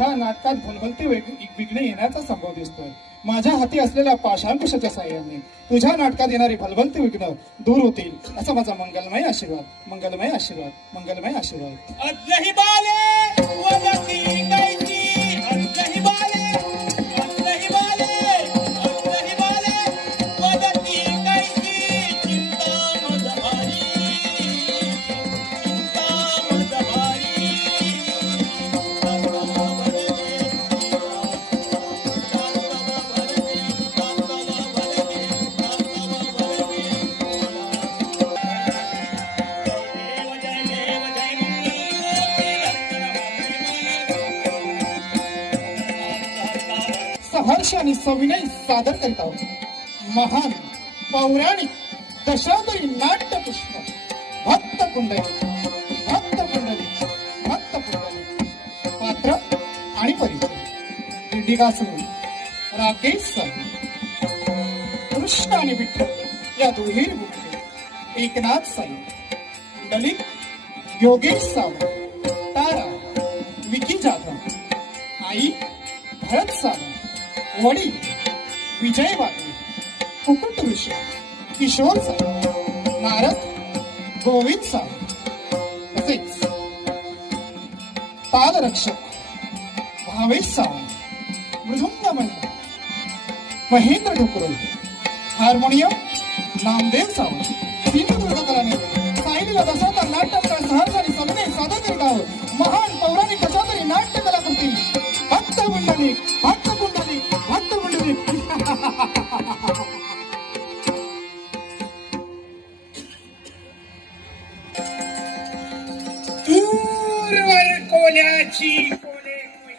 तुझ्या नाटकात भलभलती विघ्ने येण्याचा संभव दिसतोय. माझ्या हाती असलेल्या पाशांकुशाच्या साह्याने तुझ्या नाटकात येणारी भलभलती विघ्न दूर होतील असा माझा मंगलमय आशीर्वाद. मंगलमय आशीर्वाद. मंगलमय आशीर्वाद. अद्लही बाले वदती कैची अद्लही बाले अद्लही बाले अद्लही बाले वदती कैची चिंता मदभारी सहर्ष आणि सविनय सादर करीत आहोत महान पौराणिक दशावतारी नाट्यपुष्प भक्त कुंडली. भक्त कुंडली. भक्त कुंडली. पात्र आणि परिचय. दिंडिका सुरू राकेश साई. कृष्ण आणि विठ्ठल या दोन्ही मुख्य एकनाथ साई. कुंडली योगेश सावंत. तारा विकी जाधव. आई भरत सावंत. वडील विजय वाघे. कुकुट ऋषी किशोर सावंत. नारद गोविंद सावंत. तसेच तालरक्षक भावेश सावंत. मृदुंग मंडळ महेंद्र ढुकरोळ. हार्मोनियम नामदेव सावंत. सिंधुदुर्ग कलाने साईलीला दशावतार नाट्यप्रकार सहर्ष आणि सविनय सादर करीत आहोत महान पौराणिक दशावतारी नाट्य कलाकृती भक्त कुंडली. भक्त कुंडली. भक्त कुंडली. दूरवर कोल्याची कोले कुही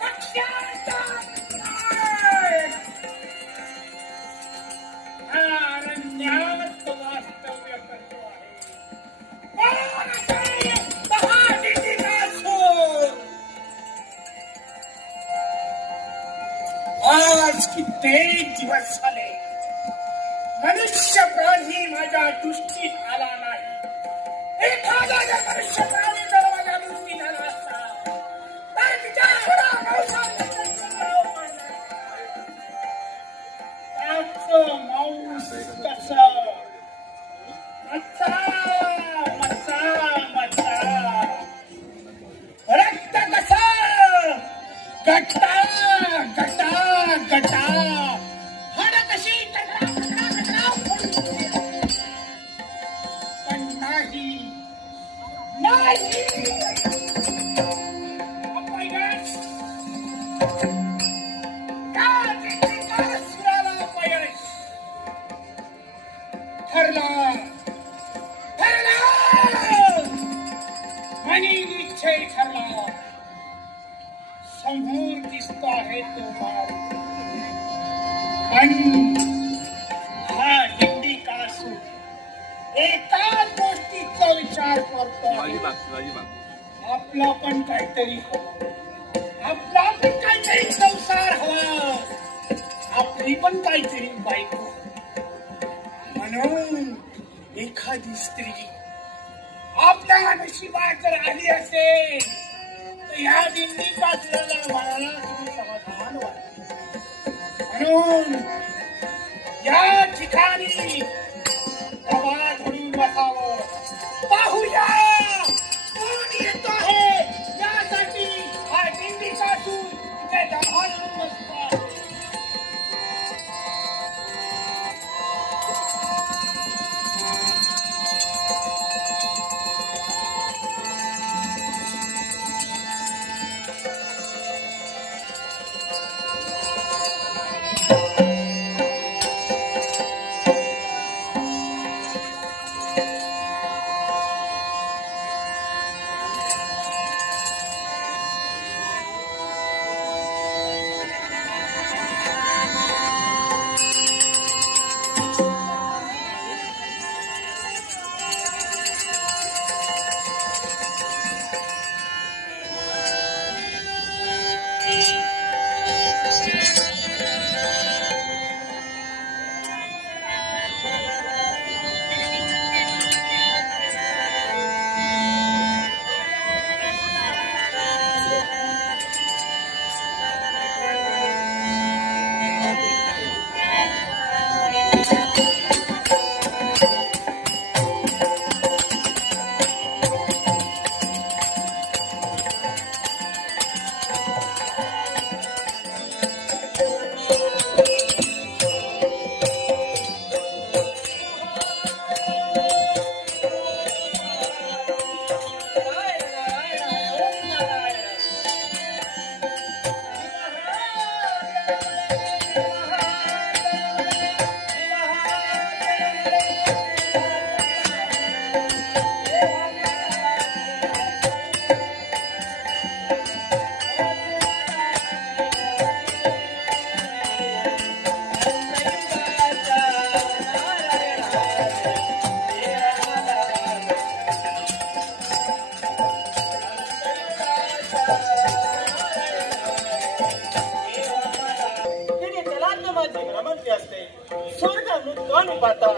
पक्षाचा अरण्यात वास्तव्य करतो आहे. आज कित्येक दिवस झाले मनुष्य प्राणी माझ्या दृष्टीत आला नाही. एखादा जर मनुष्य प्राणी जर माझ्या दृष्टीत आला असता तर विचार मांस कसा मच्छा मच्छा मच्छा रक्त कसा गट्टा गटा गटा हाड कशी पण नाही नाही अपयश सुराला अपयश ठरला ठरला मनी निश्चय ठरला. समोर दिसतो आहे तो मार्ग पण हा दिंडिकासूर एकाच गोष्टीचा विचार करतो. आपला पण काहीतरी आपला पण काहीतरी संसार हवा. आपली पण काहीतरी बायको. म्हणून एखादी स्त्री आपल्या नशिबात जर आली असेल या दिंडिकासुराला मनाला समाधान वाटतं. म्हणून या ठिकाणी प्रभा धरून बसावं. पाहूया कोण येतो आहे. यासाठी हा दिंडिकासूर इथे दहाडून बसतो आहे. भूमी पाताळ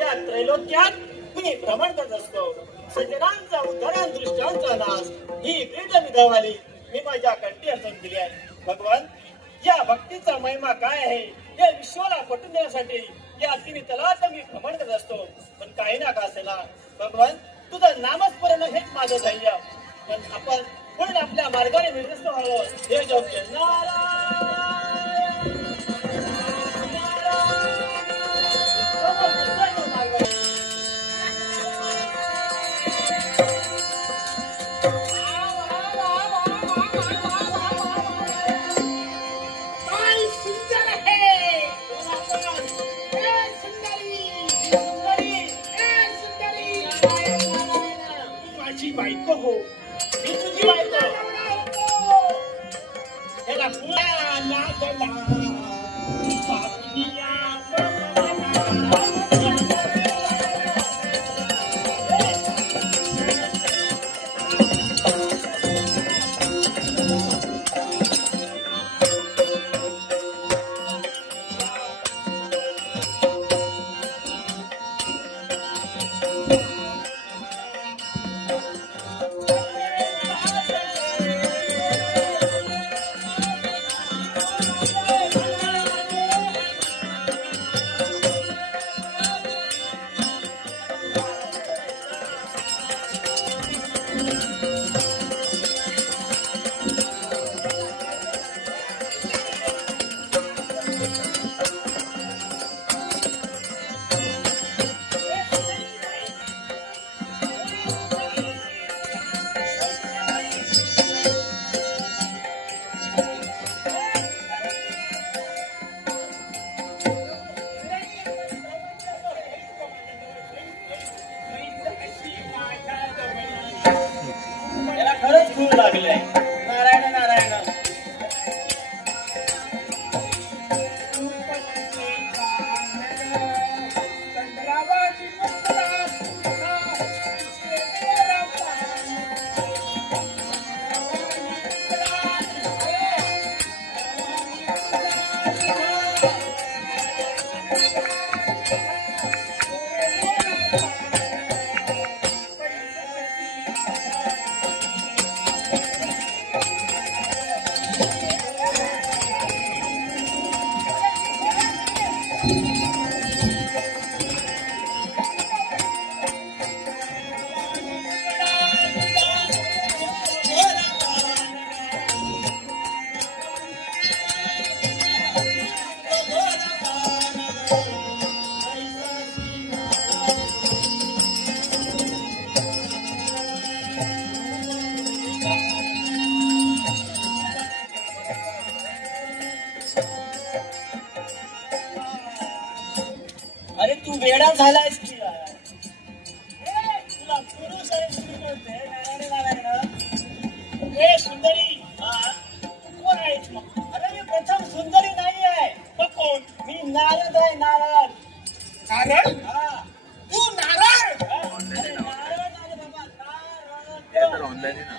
या त्रैलोक्यात मी भ्रमण करत असतो. सज्जनांचा उद्धार दृष्टांचा नाश ही ब्रीद विधावाली मी माझ्या कंठी अर्पण दिली आहे. भगवान, या भक्तीचा महिमा काय आहे या विश्वाला पटवून देण्यासाठी या तिन्ही तलात मी भ्रमण करत असतो. पण काही ना का असेना भगवान, तुझं नामस्मरण हेच माझं ध्येय. पण आपण पुढे आपल्या मार्गाने निर्दिष्ट व्हावं हे योग्य. नारायण बायको हो, मी तुझी बायको. त्याला पुन्हा नादला पापिया वेडा झालायस की तुला पुरुष आणि स्त्री बोलते. नारायण सुंदरी कोण आहेस मग? अरे मी प्रथम सुंदरी नाही आहे. मग कोण? मी नारद आहे. नारद. नारळ? तू नारळ? नारद बाबा. ऑनलाईन आहे ना.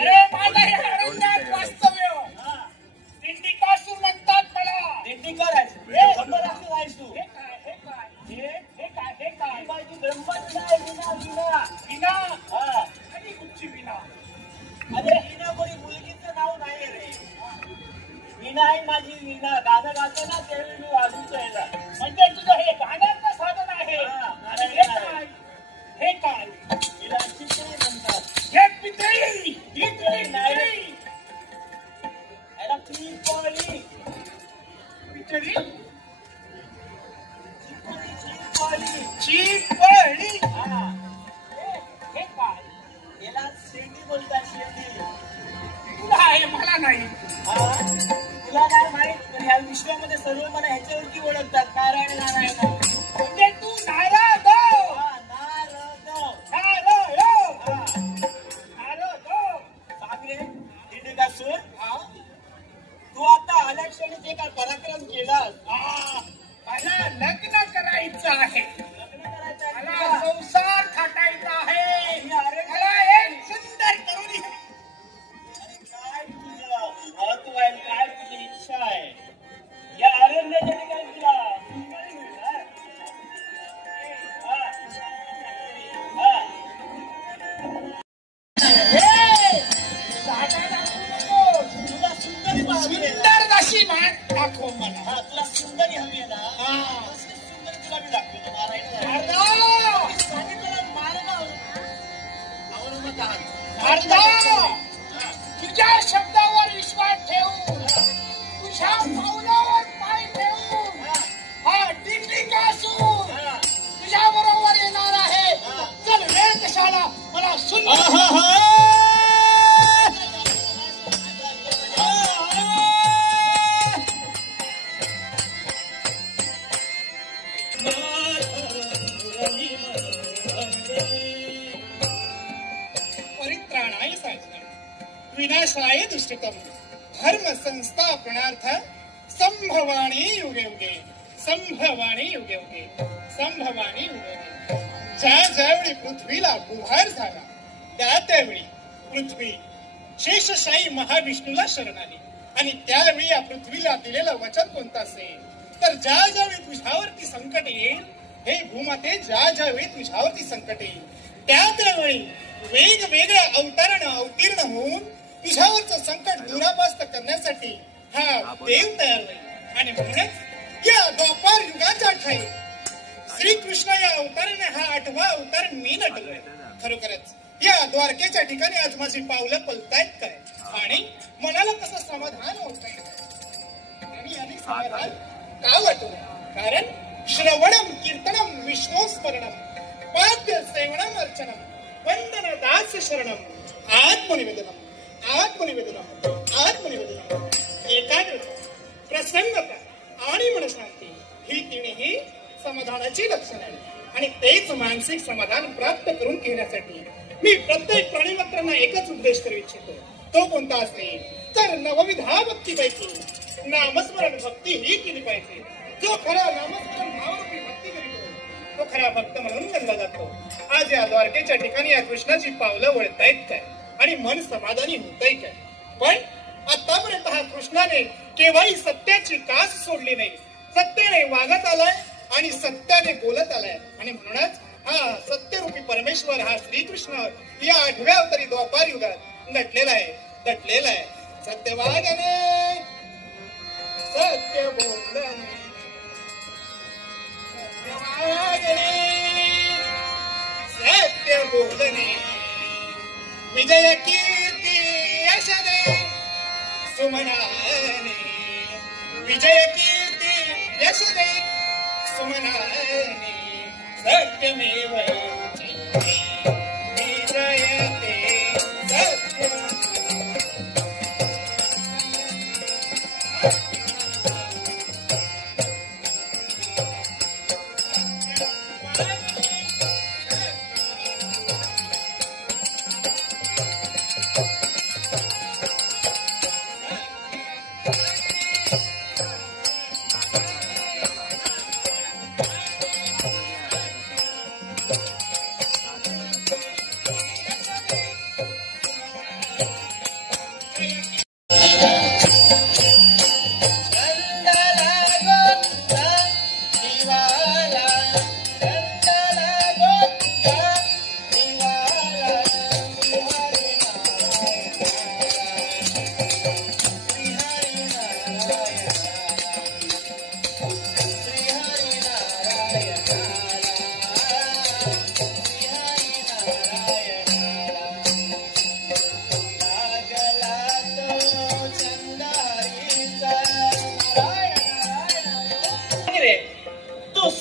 अरे माझा हे अरण्यात वास्तव्य. दिंडीकासूर म्हणतात मला. दिंडीकर आहेस? आहेस तू? हे काय? हे काय? हे काय? हे काय? माझी ब्रह्मविना आहे. विना विना विना? हा. आणि कुठची विना? अरे विना कोणी मुलगीचं नाव नाही रे. विना आहे माझी. विना गाणं गातो ना त्यावेळी मी वाजवतो याला. म्हणजे तुझं हे गाण्याचं साधन आहे. आणि हे काय? हे काय? तिला चित्रे म्हणतात. हे पितळी. ही पितळी नाही. याला पिंपळी. पितळी? चिपळी. हा. हे काय? याला शेंडी बोलतात. शेंडी. तुला आहे, मला नाही. तुला काय माहित? पण ह्या विश्वामध्ये सर्व मला ह्याच्यावरती ओळखतात. नारायण नारायण. म्हणजे तू नारद. नारद. सांग रे दिंडीकासूर. तू आता आल्या क्षणी जे काय पराक्रम केलास. मला लग्न करायचं आहे. लग्न करायचं आहे मला तुला? संसार थाटायचा आहे. मला एक सुंदर तरुणी. काय तुझं महत्व आहे? काय तुझं नारदा, तुझ्या शब्दावर विश्वास ठेवून तुझ्या पावलावर पाय ठेवून हा डिंडिकासूर तुझ्या बरोबर येणार आहे. चल वेळ कशाला, मला सुन. परित्राणाय साधनाय विनाशाय दुष्टतम धर्म संस्थापनार्थ संभवानी युगे युगे संभवानी युगे युगे संभवानी युगे युगे. ज्यावेळी पृथ्वीला बुभार झाला त्यावेळी पृथ्वी शेषशाही महाविष्णूला शरण आली. आणि त्यावेळी या पृथ्वीला दिलेलं वचन कोणतं असेल तर ज्यावेळी तुझ्यावरती संकट येईल, हे भूमाते ज्यावेळी तुझ्यावरती संकट येईल त्यावेळी वेगवेगळ्या अवतारानं अवतीर्ण होऊन तुझ्यावरचं संकट दुरापास्त करण्यासाठी हा देव तयार होईल. आणि म्हणूनच या द्वापार युगाच्या ठाई श्रीकृष्ण या अवताराने हा 8वा अवतार मी नटवलाय. खरोखरच या द्वारकेच्या ठिकाणी आज माझी पावलं पलतायत काय आणि मनाला कसं समाधान होत आणि याने समाधान का वाटलं, कारण श्रवणम कीर्तनम विष्णू स्मरणम पाद्य सेवनम अर्चनम वंदन दास शरणम आत्मनिवेदनम आत्मनिवेदनम आत्मनिवेदनम. एकाग्रता, प्रसन्नता आणि मनशांती ही तिन्ही समाधानाची लक्षणे आहेत. आणि तेच मानसिक समाधान प्राप्त करून घेण्यासाठी मी प्रत्येक प्राणीमात्रांना एकच उपदेश करू इच्छितो. तो कोणता असेल तर नवविधा भक्तीपैकी नामस्मरण भक्ती ही केली पाहिजे. जो खरा नामस्मरण भावरूपी भक्ती करतो तो खरा भक्त म्हणून गणला जातो. आज या द्वारकेच्या ठिकाणी या कृष्णाची पावलं वळतायत काय आणि मन समाधानी होतय काय. पण आतापर्यंत हा कृष्णाने केव्हाही सत्याची कास सोडली नाही. सत्याने वागत आलाय आणि सत्याने बोलत आलाय. आणि म्हणूनच हा सत्यरूपी परमेश्वर हा श्रीकृष्ण या 8व्या अवतारी द्वापार युगात नटलेला आहे. सत्य वागणे, सत्य बोलणे, सत्य वागणे, सत्य बोलणे, विजय कीर्ती यश दे सुमनाने, विजय कीर्ती यश दे सुमनाने, सत्यमेव विजयते सत्यम.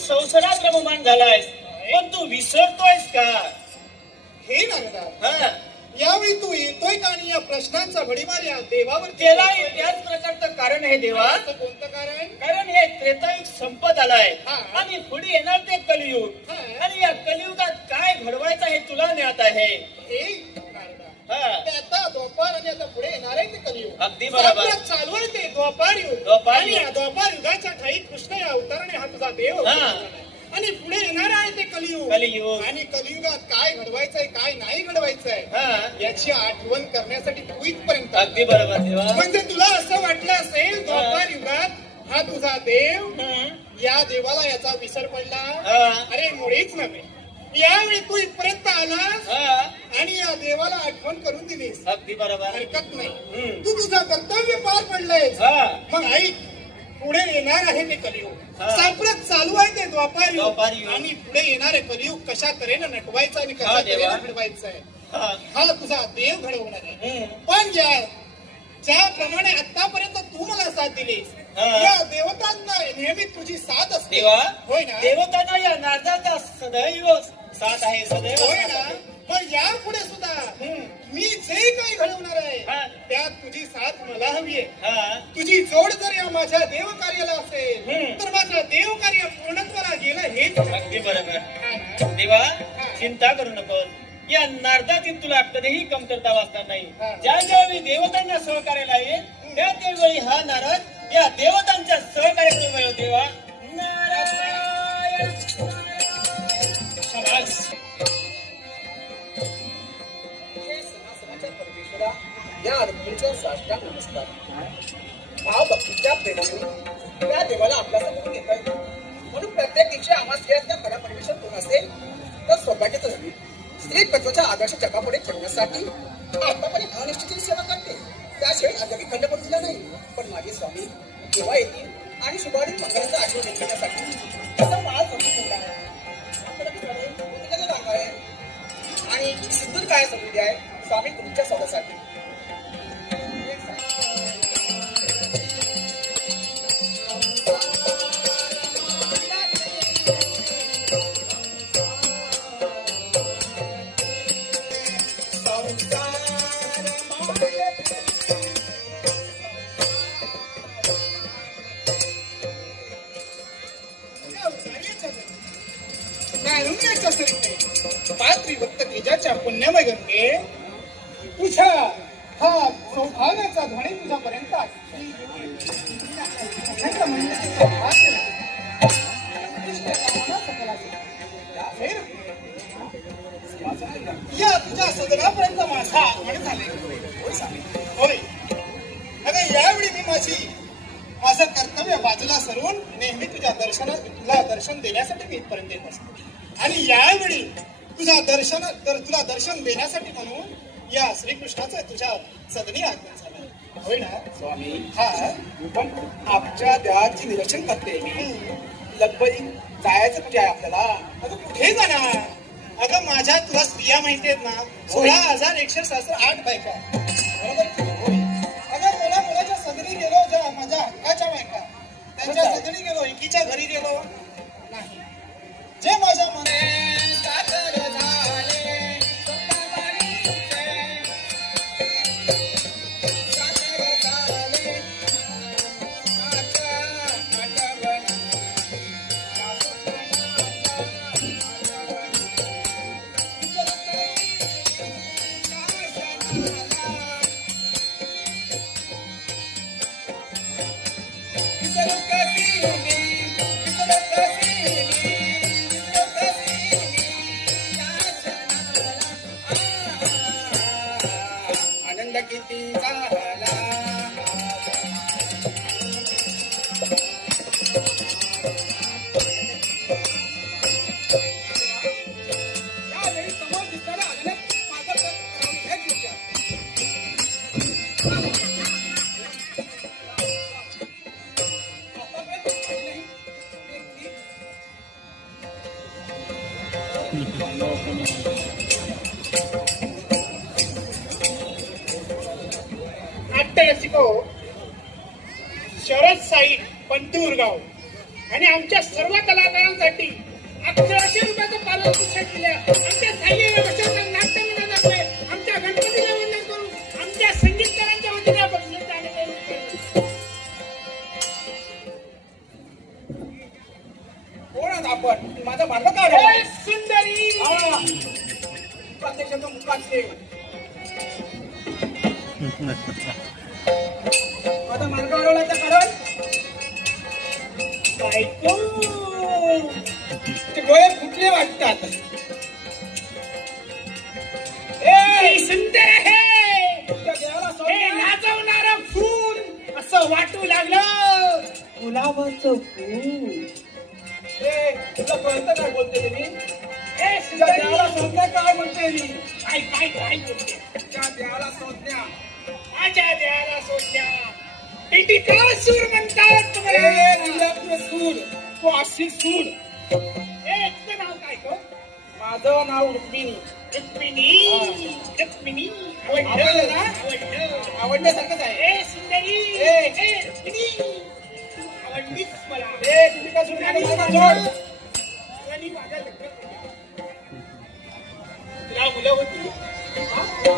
संसारात रममान झालायस पण तू विसरतोयस का. हे नारदा, यावेळी तू येतोय का आणि या प्रश्नांचा भडीमार या देवावर त्याला त्याच प्रकारचं कारण आहे देवा. कोणतं कारण. कारण हे त्रेतायुग संपत आलाय आणि पुढे येणार ते कलियुग. आणि या कलियुगात काय घडवायचं हे तुला ज्ञात आहे. हे नारदा, आता द्वापार आणि आता पुढे येणार आहे ते कलियुग. अगदी बरोबर. चालू आहे ते द्वापार युग. आणि या द्वापार युगाच्या ठाई कृष्ण या अवताराने हा तुझा देव आणि पुढे येणार आहे ते कलियुग. आणि कलियुगात काय घडवायचंय काय नाही घडवायचंय याची आठवण करण्यासाठी तू इथपर्यंत. अगदी बरोबर. म्हणजे तुला असं वाटलं असेल द्वापार युगात हा तुझा देव, या देवाला याचा विसर पडला. अरे मुळीच नव्हे. यावेळी तू इथपर्यंत आलास आणि या देवाला आठवण करून दिलीस. अगदी बरोबर. हरकत नाही. तू तुझं कर्तव्य पार पडलंयस. मग ऐक, पुढे येणार आहे ते कलियुग. सापडत चालू आहे ते द्वापार युग. आणि पुढे येणारे कलियुग कशा तऱ्हेनं नटवायचं आणि कशा तऱ्हेनं घडवायचं आहे हा तुझा देव घडवणार आहे. पण ज्याप्रमाणे आतापर्यंत तू मला साथ दिलीस या देवतांना नेहमी तुझी साथ असते. देवा होय ना? देवतांना या नारदाचा सदैव साथ आहे, सदैव होय ना? पण यापुढे सुद्धा मी जे काही घडवणार आहे त्यात तुझी साथ मला हवी आहे. तुझी जोड जर या माझ्या देव कार्याला असेल तर माझं देव कार्य पूर्णत्वाला गेलं हेच. अगदी बरोबर. देवा चिंता करू नको. या नारदाची तुला कधीही कमतरता वाचणार नाही. ज्या ज्यावेळी देवतांना सहकार्याला येईल त्या त्यावेळी हा नारद या देवतांच्या सहकार्याकडे देवा नारायण. या अनुभूतीचा साष्टांग नमस्कार. भाव भक्तीच्या प्रेमाने त्या देवाला आपल्या समोर घेता येतो. म्हणून प्रत्येक दिवशी आम्हा स्त्रियांच्या खरा परमेश्वर कोण असेल तर सौभाग्याचं झाली स्त्री तत्वाचा आदर्श जगापुढे ठेवण्यासाठी आतापर्यंत भावनिष्ठेची सेवा करते. त्याशिवाय अद्याप खंड पडू दिला नाही. पण माझे स्वामी केव्हा येतील आणि सुधारित मंगलाचा आशीर्वाद घेण्यासाठी त्याचा माळ समजून आहे आणि सिंदूर काय समजली आहे स्वामी तुमच्या सौदासाठी. तेजाच्या पुण्यमय गंगे तुझ्या हा सौभाग्याचा ध्वनी तुझ्यापर्यंत या तुझ्या सदनापर्यंत माझा आगमन झाले. होय अगं यावेळी मी माझं कर्तव्य बाजूला सरून नेहमी तुला दर्शन देण्यासाठी मी इथपर्यंत येत असतो. आणि यावेळी तुला दर्शन देण्यासाठी म्हणून या श्रीकृष्णाचं तुझ्या सदनी आगमन झालं. होय ना स्वामी. हा पण आमच्या देहाची निरीक्षण करते मी. लगबगी जायचं कुठे आहे आपल्याला? अगं कुठे जाणार? अगं माझ्या तुला स्त्रिया माहिती आहेत ना 16,168 बायका. अगं मुलाच्या सदनी गेलो ज्या माझ्या हक्काच्या बायका त्यांच्या सदनी गेलो एकीच्या घरी गेलो नाही. जे माझ्या आनंद किती झाला यावेळी समोर दिसणारा आनंद माझा हेच विचार. नाट्यरसिको शरद साई पंतूरगाव आणि आमच्या सर्व कलाकारांसाठी 1100 रुपयाचं पारितोषिक दिल्या. आमच्या साई नाट्य मंडळातर्फे आमच्या गणपतीला वंदन करून आमच्या संगीतकारांच्या वतीने बक्षिसाचे अनेक कोण आपण माझा मार्ग काढ. सुंदरी प्रत्यक्षात मुखात माझा मार्ग अडवण्याचं कारण बायको ते डोळे फुटले वाटतात. ए सुंदर आहे त्या देवाला हे नाचवणारं फूल असं वाटू लागलं. गुलाबाचं फूल. तुला कळतं काय बोलते मी? ए तुझ्या सुंदरी देवाला संज्ञा काय म्हणते मी? काय बोलते? त्या देवाला संज्ञा माझ्या देहाला सोडल्या टिटिकासूर म्हणतात तुम्हाला. सूर तो अशी सूर. तुझं नाव काय गं? माझं नाव रुक्मिणी. रुक्मिणी आवडलं ना? आवडण्यासारखंच आहे. ए सुंदरी ए, रुक्मिणी आवडलीच मला. ए, तुम्ही का सुरू केलं? मला सोड. आणि माझ्या लग्न तुला मुलं होती.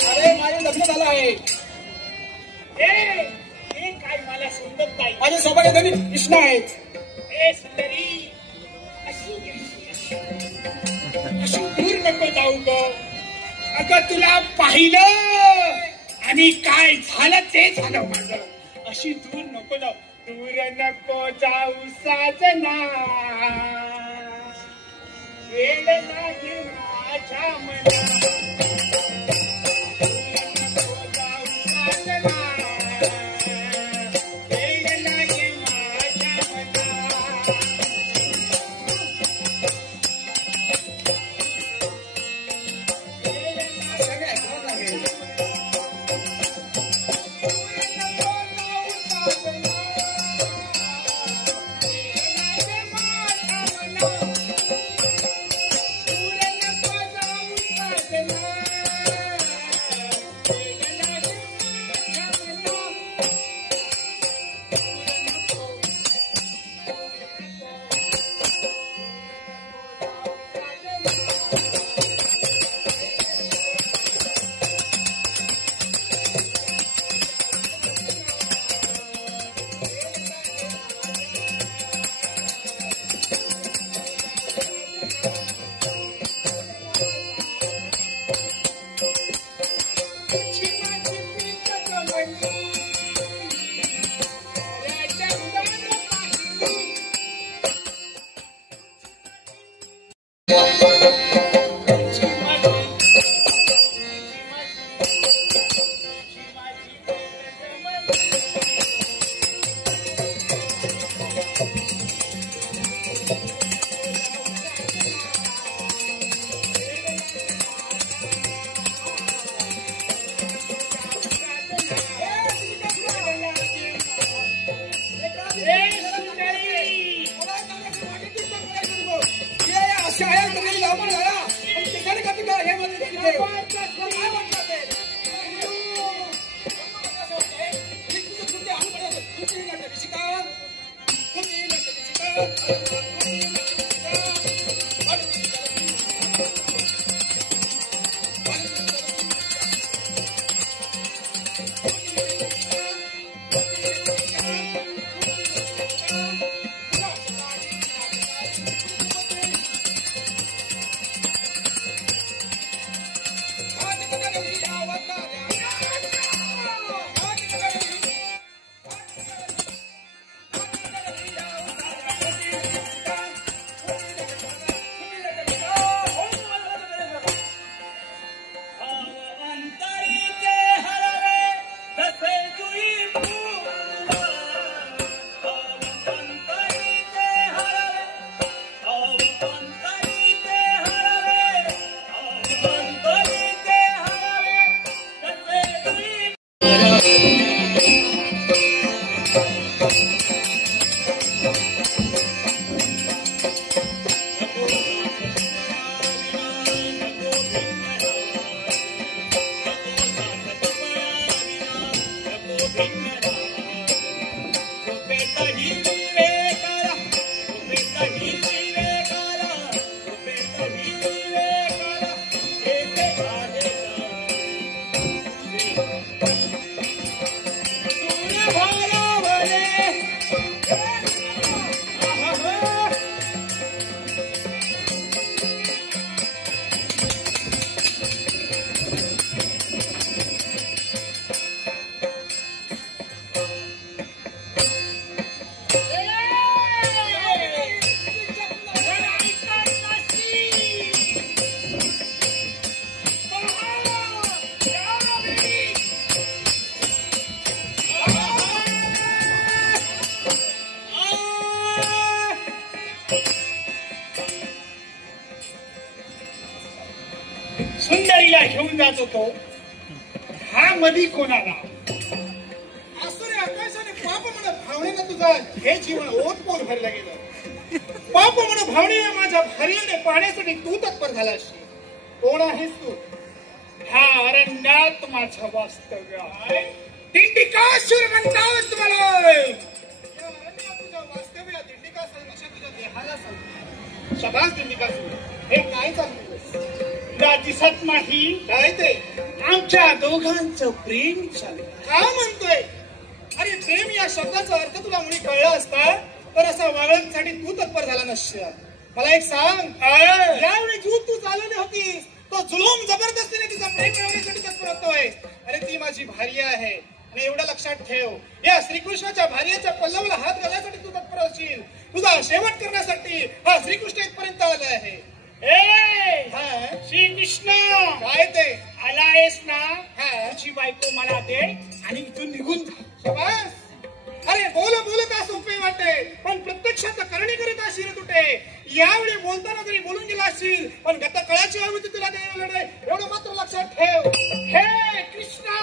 अरे माझं लग्न झालं आहे. ए काय मला समजत नाही. माझे सौभाग्यधनी कृष्ण आहेत. ए सुंदरी अशी दूर नको जाऊ ग. अगं तुला पाहिलं आणि काय झालं ते झालं माझं. अशी दूर नको जाऊ. दूर नको जाऊ साजना वेळ नाही माझ्या मना. दूर नको जाऊ साजना वेळ नाही माझ्या मना. सुंदरीला घेऊन जात होतो. हा मधी कोणाला असुरे आकाशाने पाप म्हणा भावनेनं तुझा हे जीवन ओतपोत भरलं गेलं. पाप म्हणा भावनेने माझ्या भरलेल्या पाण्यासाठी तू तत्पर झाला असशील. कोण आहेस तू? ह्या अरण्यात माझं वास्तव्य आहे. दिंडिकासूर म्हणतात मला. या अरण्यात तुझं वास्तव्य दिंडिकासूरपेक्षा तुझ्या देहाला सांग. शबास दिंडिकासूर, हे काय चाललंय? तुला दिसत नाही काय ते? आमच्या दोघांचं प्रेम चालू. का म्हणतोय? अरे प्रेम या शब्दाचा अर्थ तुला मुली कळला असता तर असा वागण्यासाठी तू तत्पर झाला नसशील. मला एक सांग, यावेळी जीव तू चालवली होतीस तो जुलूम जबरदस्तीने तिचं प्रेम मिळवण्यासाठी तत्पर होतोय. अरे ती माझी भार्या आहे आणि एवढं लक्षात ठेव, या श्रीकृष्णाच्या भार्याच्या पल्लवाला हात घालण्यासाठी तू तत्पर असशील. तुझा शेवट करण्यासाठी हा श्रीकृष्ण इथपर्यंत आला आहे. श्रीकृष्ण काय ते? आलायस ना, तुझी बायको मला दे आणि इथून निघून जा. शबास. अरे बोल बोल का सोपे वाटते, पण प्रत्यक्षात करणी करीत असेल तुटे. यावेळी बोलताना जरी बोलून गेला असेल पण गत कळाची हवी तुला द्यायला नाही, एवढं मात्र लक्षात ठेव. हे कृष्णा,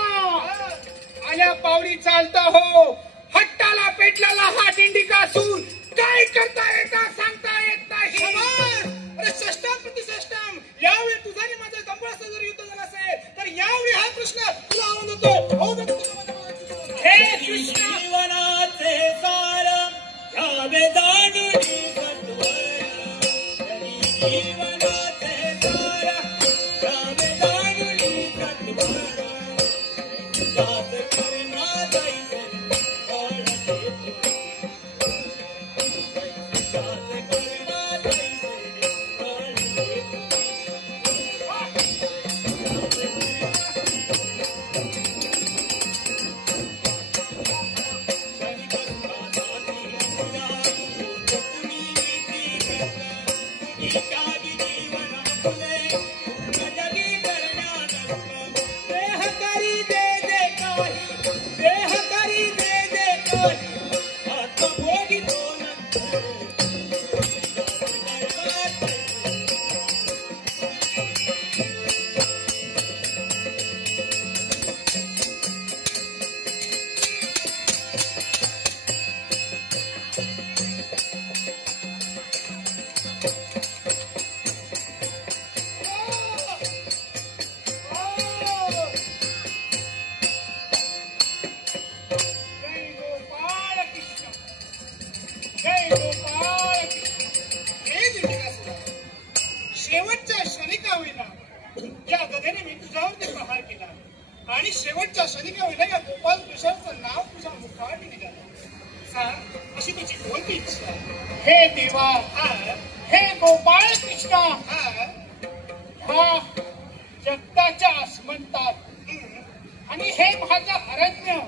आल्या पावली चालता हो. हट्टाला पेटलेला हा दिंडिकासूर काय करता येता सांगता येत नाही. शबास. अरे षष्टाम प्रतिष्ठाम, यावेळी तुझा आणि माझा जमवाचं जर युद्ध झालं असेल तर यावेळी हा कृष्ण तुला आवडतो. हे कृष्ण, जीवनाचे सार घ्यावे जाणून सत्वर. जीवनाचे सार घ्यावे जाणून सत्वर. जात करना जायचे कळते. जात करना जायचे कळते. शेवटच्या क्षणी का होईना या गगेने मी तुझ्यावरती प्रहार केला आणि शेवटच्या क्षणी का होईना या गोपाल कृष्णाचं नाव तुझ्या मुखात निघालं. सांग, अशी तुझी कोणती इच्छा? हे देवा, हे गोपाळ कृष्ण, हा जगताच्या आसमंतात आणि हे माझं अरण्य